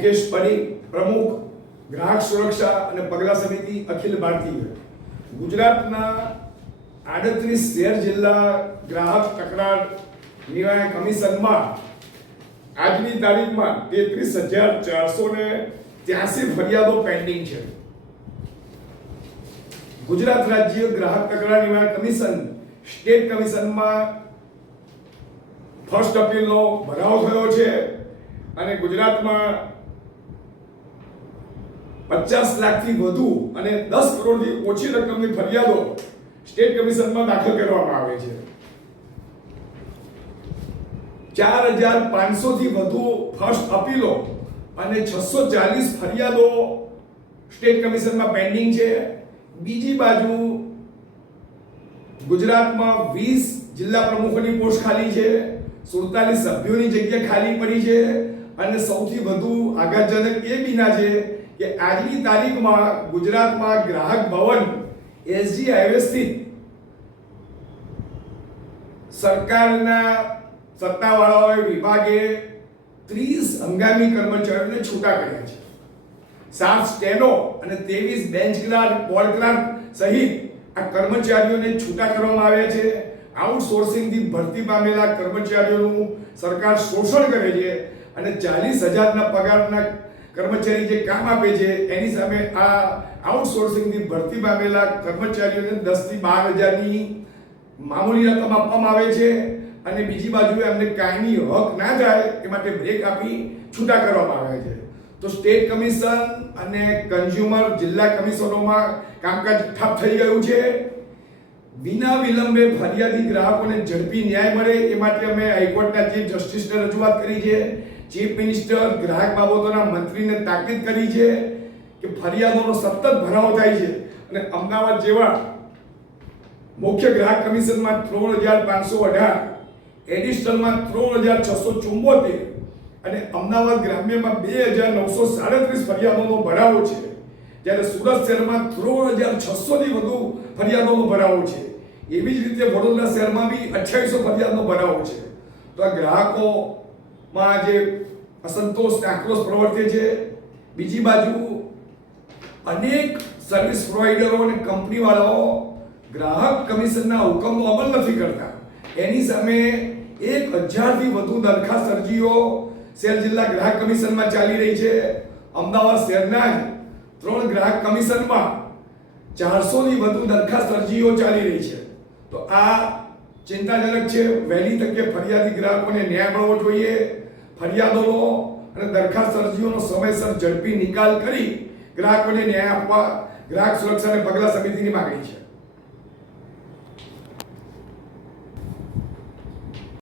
મુકેશ પરીખ, પ્રમુખ ગ્રાહક સુરક્ષા અને પગલા સમિતિ અખિલ ભારતીય ગુજરાતના 38 શહેર જિલ્લા ગ્રાહક તકરાર નિવારણ કમિશનમાં આજની તારીખમાં 33,483 ફરિયાદો પેન્ડિંગ છે। ગુજરાત રાજ્ય ગ્રાહક તકરાર નિવારણ કમિશન સ્ટેટ કમિશનમાં ફર્સ્ટ અપીલનો ભરાવો થયો છે અને ગુજરાતમાં 50 લાખથી વધુ અને 10 કરોડથી ઓછી રકમની ફરિયાદો સ્ટેટ કમિશનમાં દાખલ કરવામાં આવે છે। 4,500 થી વધુ ફર્સ્ટ અપીલો અને 640 ફરિયાદો સ્ટેટ કમિશનમાં પેન્ડિંગ છે। બીજી બાજુ ગુજરાતમાં 20 જિલ્લા પ્રમુખોની પોસ્ટ ખાલી છે, 47 સભ્યોની જગ્યા ખાલી પડી છે અને સૌથી વધુ આઘાતજનક એ બીના છે કે આજની તારીખમાં ગુજરાતમાં ગ્રાહક ભવન એસજી હાઈવે સ્થિત સરકારના સત્તાવાળાઓએ વિભાગે 30 હંગામી કર્મચારીઓને છૂટા કર્યા છે। 7 સ્ટેનો અને 23 બેન્ચ ક્લાર્ક, બોર્ડ ક્લાર્ક સહિત આ કર્મચારીઓને છૂટા કરવામાં આવ્યા છે। આઉટસોર્સિંગથી ભરતી પામેલા કર્મચારીઓનું સરકાર શોષણ કરે છે અને 40,000ના પગારના કર્મચારી જે કામ આપે છે એની સામે આ આઉટસોર્સિંગથી ભરતી પામેલા કર્મચારીઓને 10 થી 12,000ની મામૂલી રકમ આપવામાં આવે છે અને બીજી બાજુ એમને કાયમી હક ના જાય એ માટે બ્રેક આપી છૂટા કરવામાં આવે છે। તો સ્ટેટ કમિશન અને કન્ઝ્યુમર જિલ્લા કમિશનોમાં કામકાજ ઠપ થઈ ગયું છે। વિના વિલંબે ફરિયાદી ગ્રાહકોને ઝડપી ન્યાય મળે એ માટે અમે હાઈકોર્ટના ચીફ જસ્ટિસને રજૂઆત કરી છે। ચીફ મિનિસ્ટર ગ્રાહક બાબતોના મંત્રીને તાકીદ કરી છે કે ફરિયાદોનો સતત ભરાવો થાય છે અને અમદાવાદ જેવા મુખ્ય ગ્રાહક કમિશનમાં 3,518, એડિશનલમાં 3,674 અને અમદાવાદ ગ્રામ્યમાં 2,937 ફરિયાદોનો ભરાવો છે, જ્યારે સુરત શહેરમાં 3,600 થી વધુ ફરિયાદોનો ભરાવો છે। એવી જ રીતે વડોદરા શહેરમાં બી 2800 ફરિયાદનો ભરાવો છે। તો આ ગ્રાહકોમાં જે અસંતોષ આક્રોશ પ્રવર્તે છે। બીજી બાજુ અનેક સર્વિસ પ્રોવાઈડરો અને કંપનીવાળાઓ ગ્રાહક કમિશનના હુકમનો અમલ નથી કરતા। એની સામે 1,000 થી વધુ દરખાસ્ત અરજીઓ શહેર જિલ્લા ગ્રાહક કમિશનમાં ચાલી રહી છે। અમદાવાદ શહેરના જ 3 ગ્રાહક કમિશનમાં 400 થી વધુ દરખાસ્ત અરજીઓ ચાલી રહી છે। તો આ ચિંતાજનક છે। વહેલી તકે ફરિયાદી ગ્રાહકોને ન્યાય મળવો જોઈએ। ફરિયાદોનો અને દરખાસ્ત અરજીઓનો સમયસર ઝડપી નિકાલ કરી ગ્રાહકોને ન્યાય આપવા ગ્રાહક સુરક્ષા અને પગલા સમિતિની માંગણી છે।